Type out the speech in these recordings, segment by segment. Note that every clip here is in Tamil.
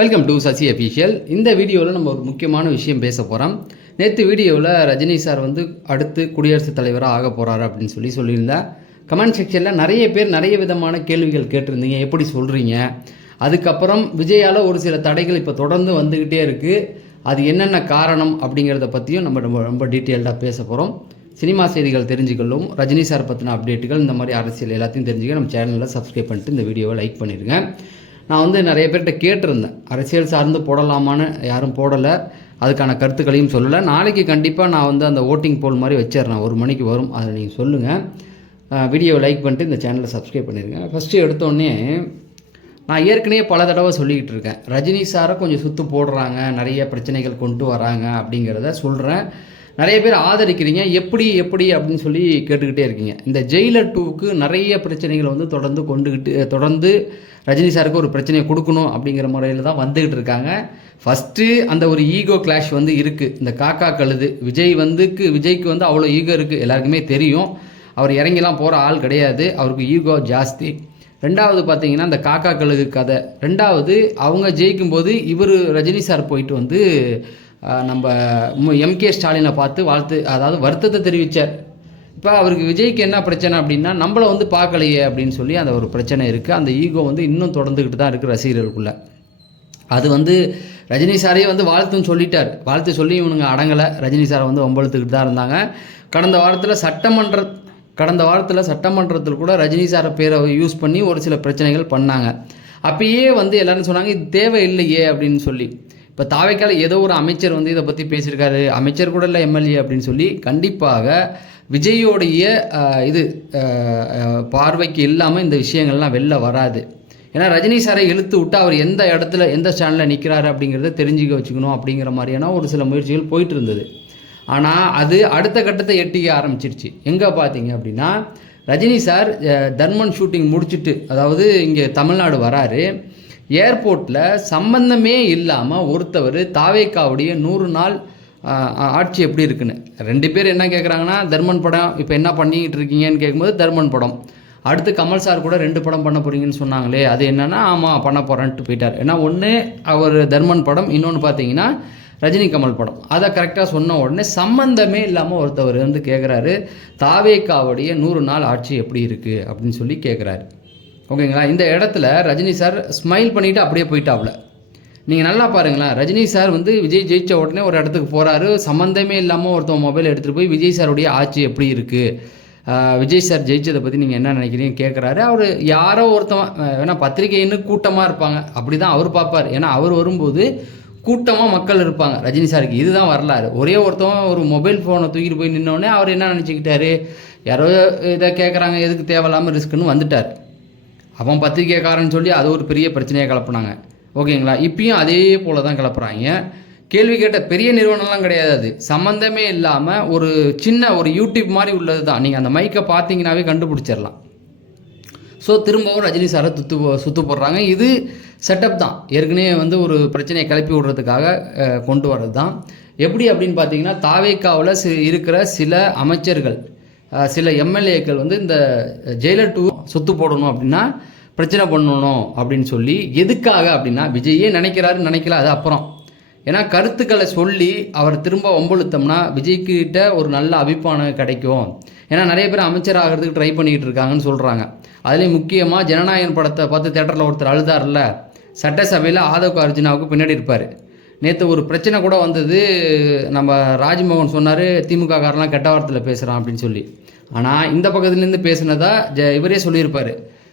Welcome to Sasi official. இந்த வீடியோவில் நம்ம ஒரு முக்கியமான விஷயம் பேச போகிறோம். நேற்று வீடியோவில் ரஜினி சார் அடுத்து குடியரசுத் தலைவராக ஆக போகிறாரு அப்படின்னு சொல்லியிருந்தேன். கமெண்ட் செக்ஷனில் நிறைய பேர் நிறைய விதமான கேள்விகள் கேட்டிருந்தீங்க. எப்படி சொல்கிறீங்க? அதுக்கப்புறம் விஜயால் ஒரு சில தடைகள் இப்போ தொடர்ந்து வந்துக்கிட்டே இருக்குது. அது என்னென்ன காரணம் அப்படிங்கிறத பற்றியும் நம்ம ரொம்ப டீட்டெயில்டாக பேச போகிறோம். சினிமா செய்திகள் தெரிஞ்சுக்கொள்ளும், ரஜினி சார் பற்றின அப்டேட்டுகள், இந்த மாதிரி அரசியல் எல்லாத்தையும் தெரிஞ்சுக்க நம்ம சேனலில் சப்ஸ்கிரைப் பண்ணிட்டு இந்த வீடியோவை லைக் பண்ணிடுங்க. நான் நிறைய பேர்கிட்ட கேட்டிருந்தேன், அரசியல் சார்ந்து போடலாமான்னு. யாரும் போடலை, அதுக்கான கருத்துக்களையும் சொல்லலை. நாளைக்கு கண்டிப்பாக நான் அந்த ஓட்டிங் போல் மாதிரி வச்சிடுறேன், 1 மணிக்கு வரும். அதை நீங்கள் சொல்லுங்கள். வீடியோவை லைக் பண்ணிட்டு இந்த சேனலை சப்ஸ்கிரைப் பண்ணிடுங்க. ஃபஸ்ட்டு எடுத்தோடனே நான் ஏற்கனவே பல தடவை சொல்லிக்கிட்டு இருக்கேன், ரஜினி சாரை கொஞ்சம் சுற்று போடுறாங்க, நிறைய பிரச்சனைகள் கொண்டு வராங்க அப்படிங்கிறத சொல்கிறேன். நிறைய பேர் ஆதரிக்கிறீங்க. எப்படி அப்படின்னு சொல்லி கேட்டுக்கிட்டே இருக்கீங்க. இந்த ஜெயிலர் 2க்கு நிறைய பிரச்சனைகள் தொடர்ந்து ரஜினி சாருக்கு ஒரு பிரச்சனையை கொடுக்கணும் அப்படிங்கிற முறையில் தான் வந்துக்கிட்டு இருக்காங்க. ஃபஸ்ட்டு அந்த ஒரு ஈகோ கிளாஷ் இருக்குது. இந்த காக்கா கழுது விஜய்க்கு அவ்வளோ ஈகோ இருக்குது, எல்லாருக்குமே தெரியும். அவர் இறங்கிலாம் போகிற ஆள் கிடையாது, அவருக்கு ஈகோ ஜாஸ்தி. ரெண்டாவது பார்த்தீங்கன்னா இந்த காக்கா கழுகு கதை. ரெண்டாவது அவங்க ஜெயிக்கும்போது ரஜினி சார் போயிட்டு நம்ம எம்கே ஸ்டாலினை பார்த்து வருத்தத்தை தெரிவித்தார். இப்போ அவருக்கு விஜய்க்கு என்ன பிரச்சனை அப்படின்னா, நம்மளை பார்க்கலையே அப்படின்னு சொல்லி அந்த ஒரு பிரச்சனை இருக்குது. அந்த ஈகோ இன்னும் தொடர்ந்துக்கிட்டு தான் இருக்குது ரசிகர்களுக்குள்ளே. அது ரஜினி சாரையே வாழ்த்துன்னு சொல்லிட்டார். வாழ்த்து சொல்லி இவனுங்க அடங்கலை. ரஜினி சாரை வம்பழுத்துக்கிட்டு தான் இருந்தாங்க. கடந்த வாரத்தில் சட்டமன்றத்தில் கூட ரஜினி சாரை பேரை யூஸ் பண்ணி ஒரு சில பிரச்சனைகள் பண்ணாங்க. அப்பயே எல்லோரும் சொன்னாங்க, இது தேவை இல்லையே அப்படின்னு சொல்லி. இப்போ தாவைக்கால ஏதோ ஒரு அமைச்சர் இதை பற்றி பேசியிருக்காரு, அமைச்சர் கூட இல்லை எம்எல்ஏ அப்படின்னு சொல்லி. கண்டிப்பாக விஜயோடைய பார்வைக்கு இல்லாமல் இந்த விஷயங்கள்லாம் வெளில வராது. ஏன்னா ரஜினி சாரை இழுத்து விட்டு அவர் எந்த சேனலில் நிற்கிறாரு அப்படிங்கிறத தெரிஞ்சுக்க வச்சுக்கணும் அப்படிங்கிற மாதிரியான ஒரு சில முயற்சிகள் போயிட்டு இருந்தது. ஆனால் அது அடுத்த கட்டத்தை எட்டிக்க ஆரம்பிச்சிருச்சு. எங்கே பார்த்தீங்க அப்படின்னா, ரஜினி சார் தர்மன் ஷூட்டிங் முடிச்சுட்டு, அதாவது இங்கே தமிழ்நாடு வராரு. ஏர்போர்ட்டில் சம்பந்தமே இல்லாமல் ஒருத்தவர் தாவேக்காவுடைய 100 நாள் ஆட்சி எப்படி இருக்குன்னு 2 பேர் என்ன கேட்குறாங்கன்னா, தர்மன் படம் இப்போ என்ன பண்ணிக்கிட்டு இருக்கீங்கன்னு கேட்கும்போது தர்மன் படம். அடுத்து கமல் சார் கூட 2 படம் பண்ண போகிறீங்கன்னு சொன்னாங்களே, அது என்னென்னா ஆமாம் பண்ண போகிறேன்ட்டு போயிட்டார். ஏன்னா ஒன்று அவர் தர்மன் படம், இன்னொன்று பார்த்தீங்கன்னா ரஜினி கமல் படம். அதை கரெக்டாக சொன்ன உடனே சம்பந்தமே இல்லாமல் ஒருத்தவர் கேட்குறாரு, தாவேக்காவுடைய 100 நாள் ஆட்சி எப்படி இருக்குது அப்படின்னு சொல்லி கேட்குறாரு. ஓகேங்களா? இந்த இடத்துல ரஜினி சார் ஸ்மைல் பண்ணிவிட்டு அப்படியே போயிட்டாப்ல. நீங்கள் நல்லா பாருங்களேன், ரஜினி சார் விஜய் ஜெயித்த உடனே ஒரு இடத்துக்கு போகிறாரு, சம்மந்தமே இல்லாமல் ஒருத்தவங்க மொபைல் எடுத்துகிட்டு போய் விஜய் சாருடைய ஆட்சி எப்படி இருக்குது, விஜய் சார் ஜெயிச்சதை பற்றி நீங்கள் என்ன நினைக்கிறீங்க கேட்குறாரு. அவர் யாரோ ஒருத்தவன், ஏன்னா பத்திரிகைன்னு கூட்டமாக இருப்பாங்க, அப்படி தான் அவர் பார்ப்பார். ஏன்னா அவர் வரும்போது கூட்டமாக மக்கள் இருப்பாங்க. ரஜினி சாருக்கு இதுதான் வரலாறு. ஒரே ஒருத்தவன் ஒரு மொபைல் ஃபோனை தூக்கிட்டு போய் நின்னோடனே அவர் என்ன நினச்சிக்கிட்டாரு, யாரோ இதை கேட்குறாங்க, எதுக்கு தேவையில்லாமல் ரிஸ்க்குன்னு வந்துட்டார். அவன் பத்திரிகைக்காரன்னு சொல்லி அது ஒரு பெரிய பிரச்சனையாக கிளப்புனாங்க. ஓகேங்களா? இப்பயும் அதே போல் தான் கிளப்புறாங்க. கேள்வி கேட்ட பெரிய நிறுவனம்லாம் கிடையாது, அது சம்மந்தமே இல்லாமல் ஒரு யூடியூப் மாதிரி உள்ளது தான். நீங்கள் அந்த மைக்கை பார்த்தீங்கன்னாவே கண்டுபிடிச்சிடலாம். ஸோ திரும்பவும் ரஜினி சாரை சுற்று போடுறாங்க. இது செட்டப் தான், ஏற்கனவே ஒரு பிரச்சனையை கிளப்பி விடுறதுக்காக கொண்டு வர்றது தான். எப்படி அப்படின்னு பார்த்தீங்கன்னா, தாவேக்காவில் இருக்கிற சில அமைச்சர்கள், சில எம்எல்ஏக்கள் இந்த ஜெயிலர் 2 சொத்து போடணும் அப்படின்னா பிரச்சனை பண்ணணும் அப்படின்னு சொல்லி. எதுக்காக அப்படின்னா, விஜயே நினைக்கல, அது அப்புறம். ஏன்னா கருத்துக்களை சொல்லி அவர் திரும்ப வம்பழுத்தோம்னா விஜய்கிட்ட ஒரு நல்ல அபிப்பானம் கிடைக்கும். ஏன்னா நிறைய பேர் அமைச்சர் ஆகிறதுக்கு ட்ரை பண்ணிக்கிட்டு இருக்காங்கன்னு சொல்கிறாங்க. அதுலேயும் முக்கியமாக ஜனநாயகன் படத்தை பார்த்து தேட்டரில் ஒருத்தர் அழுதார்ல, சட்டசபையில் ஆதவ் அர்ஜுனாவுக்கு பின்னாடி இருப்பார். நேற்று ஒரு பிரச்சனை கூட வந்தது. நம்ம ராஜ்மோகன் சொன்னார், திமுக காரெலாம் கெட்ட வார்த்தையில் பேசுகிறான் அப்படின்னு சொல்லி. ஆனால் இந்த பக்கத்துலேருந்து பேசுனதா இவரே சொல்லியிருப்பார்,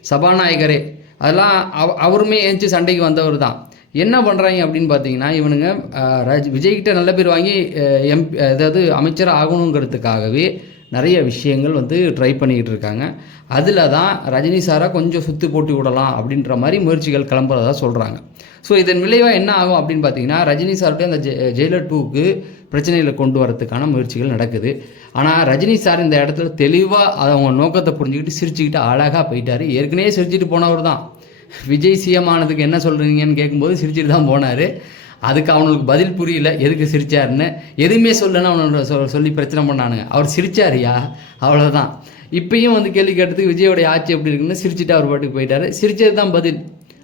சபாநாயகரே. அதெல்லாம் அவருமே ஏஞ்சி சண்டைக்கு வந்தவர் தான். என்ன பண்ணுறாங்க அப்படின்னு பார்த்தீங்கன்னா, இவனுங்க விஜய்கிட்ட நல்ல பேர் வாங்கி அமைச்சர் ஆகணுங்கிறதுக்காகவே நிறைய விஷயங்கள் ட்ரை பண்ணிக்கிட்டு இருக்காங்க. அதில் தான் ரஜினி சாரை கொஞ்சம் சுற்றி போட்டு விடலாம் அப்படின்ற மாதிரி முயற்சிகள் கிளம்புறதா சொல்கிறாங்க. ஸோ இதன் விளைவாக என்ன ஆகும் அப்படின்னு பார்த்தீங்கன்னா, ரஜினி சார்கிட்ட அந்த ஜெயிலர் 2க்கு பிரச்சனைகளை கொண்டு வரதுக்கான முயற்சிகள் நடக்குது. ஆனால் ரஜினி சார் இந்த இடத்துல தெளிவாக அவங்க நோக்கத்தை புரிஞ்சுக்கிட்டு சிரிச்சுக்கிட்டு அழகாக போயிட்டார். ஏற்கனவே சிரிச்சுட்டு போனவர் தான். விஜய் சிஎம் ஆனதுக்கு என்ன சொல்கிறீங்கன்னு கேட்கும்போது சிரிச்சுட்டு தான் போனார். அதுக்கு அவனுக்கு பதில் புரியல, எதுக்கு சிரிச்சாருன்னு. எதுவுமே சொல்லணும்னு அவனோட சொல்லி பிரச்சனை பண்ணானுங்க. அவர் சிரிச்சாரியா, அவ்வளோதான். இப்பயும் கேள்வி கேட்டதுக்கு விஜயோடைய ஆட்சி எப்படி இருக்குன்னு சிரிச்சுட்டு அவர் பாட்டுக்கு போயிட்டார். சிரிச்சது தான் பதில்.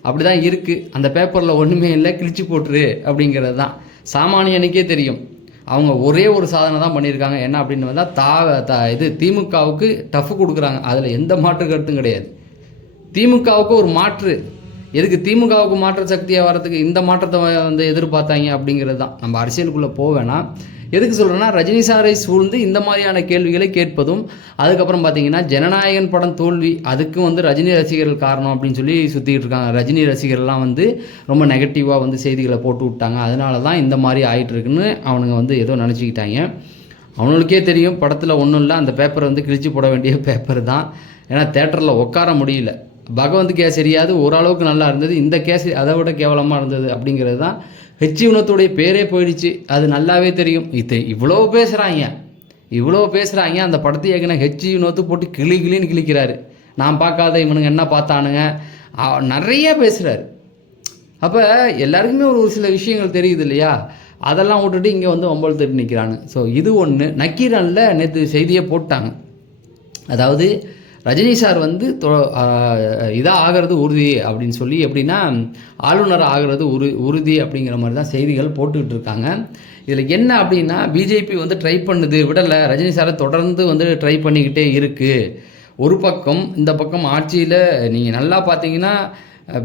அப்படி தான் இருக்குது. அந்த பேப்பரில் ஒன்றுமே இல்லை, கிழிச்சு போட்டுரு அப்படிங்கிறது தான் சாமானியனுக்கே தெரியும். அவங்க ஒரே ஒரு சாதனை தான் பண்ணியிருக்காங்க. என்ன அப்படின்னு வந்தால் இது திமுகவுக்கு டஃப் கொடுக்குறாங்க. அதில் எந்த மாற்று கருத்தும் கிடையாது. திமுகவுக்கு ஒரு மாற்று, எதுக்கு திமுகவுக்கு மாற்று சக்தியாக வரதுக்கு இந்த மாற்றத்தை எதிர்பார்த்தாங்க அப்படிங்கிறது தான். நம்ம அரசியலுக்குள்ளே போவேன்னா எதுக்கு சொல்கிறேன்னா, ரஜினி சாரை சூழ்ந்து இந்த மாதிரியான கேள்விகளை கேட்பதும், அதுக்கப்புறம் பார்த்தீங்கன்னா ஜனநாயகன் படம் தோல்வி, அதுக்கும் ரஜினி ரசிகர்கள் காரணம் அப்படின்னு சொல்லி சுற்றிக்கிட்டு இருக்காங்க. ரஜினி ரசிகர்லாம் ரொம்ப நெகட்டிவாக செய்திகளை போட்டு விட்டாங்க, அதனால தான் இந்த மாதிரி ஆகிட்டுருக்குன்னு அவனுங்க ஏதோ நினச்சிக்கிட்டாங்க. அவனுக்கே தெரியும் படத்தில் ஒன்றும் இல்லை, அந்த பேப்பரை கிழிச்சு போட வேண்டிய பேப்பர் தான். ஏன்னா தேட்டரில் உட்கார முடியல. பகவந்த் கேசரியாவது ஓரளவுக்கு நல்லா இருந்தது, இந்த கேசரி அதை விட கேவலமாக இருந்தது அப்படிங்கிறது தான். ஹெச் வினோத்துடைய பேரே போயிடுச்சு, அது நல்லாவே தெரியும். இவ்வளோ பேசுகிறாங்க, அந்த படத்தை ஏற்கனவே ஹெச் வினோத்து போட்டு கிளின்னு கிழிக்கிறாரு. நான் பார்க்காத இவனுங்க என்ன பார்த்தானுங்க, நிறைய பேசுகிறாரு. அப்போ எல்லாருக்குமே ஒரு சில விஷயங்கள் தெரியுது இல்லையா, அதெல்லாம் விட்டுட்டு இங்கே ஒம்பல் தட்டி நிற்கிறானு. ஸோ இது ஒன்று. நக்கீரனில் நேற்று செய்தியே போட்டாங்க. அதாவது ரஜினி சார் இதாக ஆகிறது உறுதி அப்படின்னு சொல்லி, எப்படின்னா ஆளுநர் ஆகிறது உறுதி அப்படிங்கிற மாதிரி தான் செய்திகள் போட்டுக்கிட்டு இருக்காங்க. இதில் என்ன அப்படின்னா, பிஜேபி ட்ரை பண்ணுது, விடலை. ரஜினி சாரை தொடர்ந்து ட்ரை பண்ணிக்கிட்டே இருக்குது. ஒரு பக்கம் இந்த பக்கம் ஆட்சியில் நீங்கள் நல்லா பார்த்தீங்கன்னா,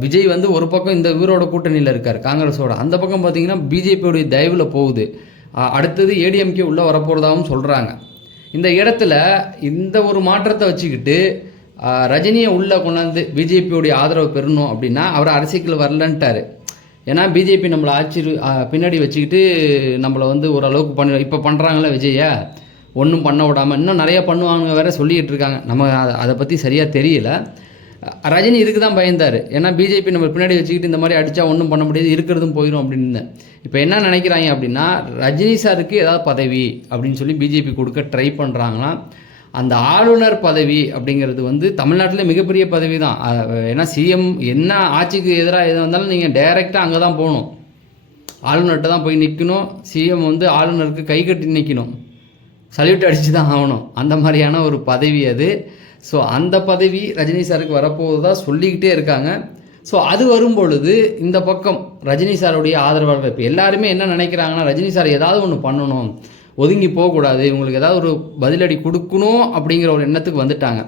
விஜய் ஒரு பக்கம் இந்த இவரோட கூட்டணியில் இருக்கார், காங்கிரஸோட. அந்த பக்கம் பார்த்தீங்கன்னா பிஜேபியோடைய தயவில் போகுது. அடுத்தது ஏடிஎம்கே உள்ளே வரப்போகிறதாகவும் சொல்கிறாங்க. இந்த இடத்துல இந்த ஒரு மாற்றத்தை வச்சுக்கிட்டு ரஜினியை உள்ளே கொண்டாந்து பிஜேபியோடைய ஆதரவு பெறணும் அப்படின்னா அவர் அரசியலுக்கு வரலன்ட்டார். ஏன்னா பிஜேபி நம்மளை ஆட்சி பின்னாடி வச்சுக்கிட்டு நம்மளை ஓரளவுக்கு இப்போ பண்ணுறாங்களே விஜயை, ஒன்றும் பண்ண விடாமல் இன்னும் நிறையா பண்ணுவாங்க வேறு சொல்லிக்கிட்டு இருக்காங்க. நம்ம அதை பற்றி சரியாக தெரியல. ரஜினி இதுக்கு தான் பயந்தார். ஏன்னா பிஜேபி நம்ம பின்னாடி வச்சுக்கிட்டு இந்த மாதிரி அடித்தா ஒன்றும் பண்ண முடியாது, இருக்கிறதும் போயிடும் அப்படின்னு. இப்போ என்ன நினைக்கிறாங்க அப்படின்னா, ரஜினி சாருக்கு ஏதாவது பதவி அப்படின்னு சொல்லி பிஜேபி கொடுக்க ட்ரை பண்ணுறாங்களாம். அந்த ஆளுநர் பதவி அப்படிங்கிறது தமிழ்நாட்டில் மிகப்பெரிய பதவி தான். ஏன்னா சிஎம் என்ன ஆட்சிக்கு எதிராக எது வந்தாலும் நீங்கள் டைரெக்டாக அங்கே தான் போகணும், ஆளுநர்கிட்ட தான் போய் நிற்கணும். சிஎம் ஆளுநருக்கு கை கட்டி நிற்கணும், சல்யூட் அடித்து தான் ஆகணும். அந்த மாதிரியான ஒரு பதவி அது. ஸோ அந்த பதவி ரஜினி சாருக்கு வரப்போவதாக சொல்லிக்கிட்டே இருக்காங்க. ஸோ அது வரும்பொழுது இந்த பக்கம் ரஜினி சாருடைய ஆதரவாளர்கள் இப்போ எல்லாருமே என்ன நினைக்கிறாங்கன்னா, ரஜினி சார் ஏதாவது ஒன்று பண்ணணும், ஒதுங்கி போகக்கூடாது, இவங்களுக்கு ஏதாவது ஒரு பதிலடி கொடுக்கணும் அப்படிங்கிற ஒரு எண்ணத்துக்கு வந்துட்டாங்க.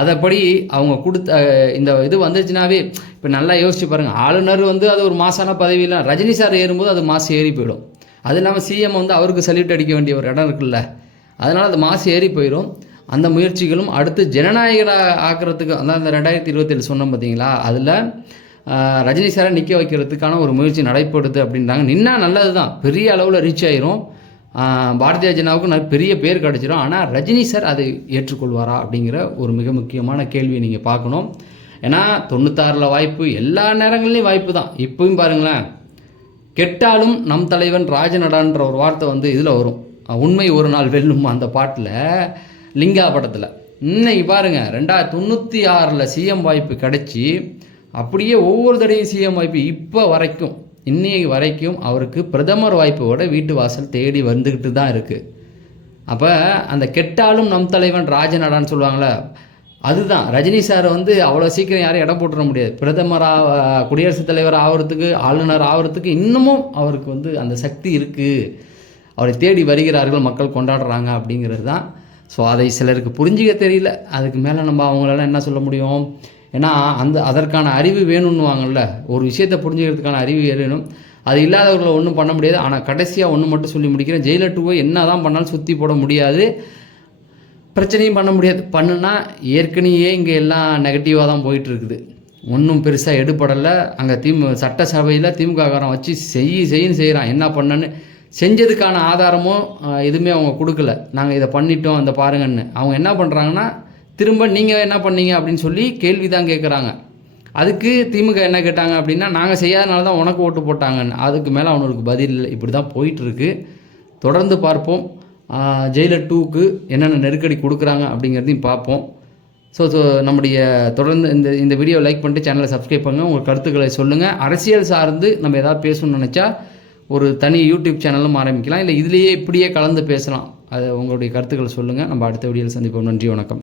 அதைப்படி அவங்க கொடுத்த இந்த இது வந்துச்சுனாவே, இப்போ நல்லா யோசிச்சு பாருங்கள், ஆளுநர் அது ஒரு மாசான பதவியில், ரஜினி சார் ஏறும்போது அது மாசு ஏறி போயிடும். அது இல்லாமல் சிஎம் அவருக்கு சல்யூட் அடிக்க வேண்டிய ஒரு இடம் இருக்குல்ல, அதனால் அது மாசு ஏறி போயிடும். அந்த முயற்சிகளும் அடுத்து ஜனநாயகராக ஆக்கிறதுக்கு, அந்த 2027 சொன்னோம் பார்த்தீங்களா, அதில் ரஜினி சாரை நிற்க வைக்கிறதுக்கான ஒரு முயற்சி நடைபெறுது அப்படின்றாங்க. நின்னா நல்லது தான், பெரிய அளவில் ரீச் ஆயிரும், பாரதிய ஜனதாவுக்கு பெரிய பேர் கிடச்சிரும். ஆனால் ரஜினி சார் அதை ஏற்றுக்கொள்வாரா அப்படிங்கிற ஒரு மிக முக்கியமான கேள்வியை நீங்கள் பார்க்கணும். ஏன்னா 96 வாய்ப்பு, எல்லா நேரங்கள்லேயும் வாய்ப்பு தான். இப்போயும் பாருங்களேன், கெட்டாலும் நம் தலைவன் ராஜநடான்ற ஒரு வார்த்தை இதில் வரும், உண்மை ஒரு நாள் வெல்லும் அந்த பாட்டில், லிங்கா படத்தில். இன்னைக்கு பாருங்கள் 2096 சிஎம் வாய்ப்பு கிடச்சி, அப்படியே ஒவ்வொரு தடையும் சிஎம் வாய்ப்பு இப்போ வரைக்கும், இன்னைக்கு வரைக்கும் அவருக்கு பிரதமர் வாய்ப்போட வீட்டு வாசல் தேடி வந்துக்கிட்டு தான் இருக்குது. அப்போ அந்த கெட்டாலும் நம் தலைவன் ராஜநடான்னு சொல்லுவாங்களே, அதுதான் ரஜினி சார் அவ்வளோ சீக்கிரம் யாரும் இடம் போட்டுற முடியாது. பிரதமராக, குடியரசுத் தலைவர் ஆகிறதுக்கு, ஆளுநர் ஆகிறதுக்கு இன்னமும் அவருக்கு அந்த சக்தி இருக்குது. அவரை தேடி வருகிறார்கள், மக்கள் கொண்டாடுறாங்க அப்படிங்கிறது தான். ஸோ அதை சிலருக்கு புரிஞ்சிக்க தெரியல. அதுக்கு மேலே நம்ம அவங்களால என்ன சொல்ல முடியும்? ஏன்னா அதற்கான அறிவு வேணும்னுவாங்கள்ல, ஒரு விஷயத்தை புரிஞ்சுக்கிறதுக்கான அறிவு வேணும். அது இல்லாதவர்களை ஒன்றும் பண்ண முடியாது. ஆனால் கடைசியாக ஒன்று மட்டும் சொல்லி முடிக்கிறேன், ஜெயிலர் 2 என்ன தான் பண்ணாலும் சுற்றி போட முடியாது, பிரச்சனையும் பண்ண முடியாது. பண்ணுனா ஏற்கனவே இங்கே எல்லாம் நெகட்டிவாக தான் போயிட்டுருக்குது, ஒன்றும் பெருசாக எடுபடலை. அங்கே சட்டசபையில் திமுககாரன் வச்சு செய்யின்னு செய்கிறான், என்ன பண்ணன்னு. செஞ்சதுக்கான ஆதாரமும் எதுவுமே அவங்க கொடுக்கல, நாங்கள் இதை பண்ணிட்டோம் அந்த பாருங்கன்னு. அவங்க என்ன பண்ணுறாங்கன்னா, திரும்ப நீங்கள் என்ன பண்ணீங்க அப்படின்னு சொல்லி கேள்வி தான் கேட்குறாங்க. அதுக்கு திமுக என்ன கேட்டாங்க அப்படின்னா, நாங்கள் செய்யாதனால தான் உனக்கு ஓட்டு போட்டாங்கன்னு. அதுக்கு மேலே அவனுக்கு பதில் இல்லை. இப்படி தான் போயிட்டுருக்கு. தொடர்ந்து பார்ப்போம். ஜெயிலர் 2க்கு என்னென்ன நெருக்கடி கொடுக்குறாங்க அப்படிங்கிறதையும் பார்ப்போம். ஸோ நம்முடைய தொடர்ந்து இந்த வீடியோ லைக் பண்ணிட்டு சேனலை சப்ஸ்கிரைப் பண்ணுங்கள். உங்கள் கருத்துக்களை சொல்லுங்கள். அரசியல் சார்ந்து நம்ம எதாவது பேசணும்னு நினச்சா ஒரு தனி யூடியூப் சேனலும் ஆரம்பிக்கலாம், இல்லை இதுலேயே இப்படியே கலந்து பேசலாம். அதை உங்களுடைய கருத்துக்களை சொல்லுங்கள். நம்ம அடுத்த வீடியோவில் சந்திப்போம். நன்றி, வணக்கம்.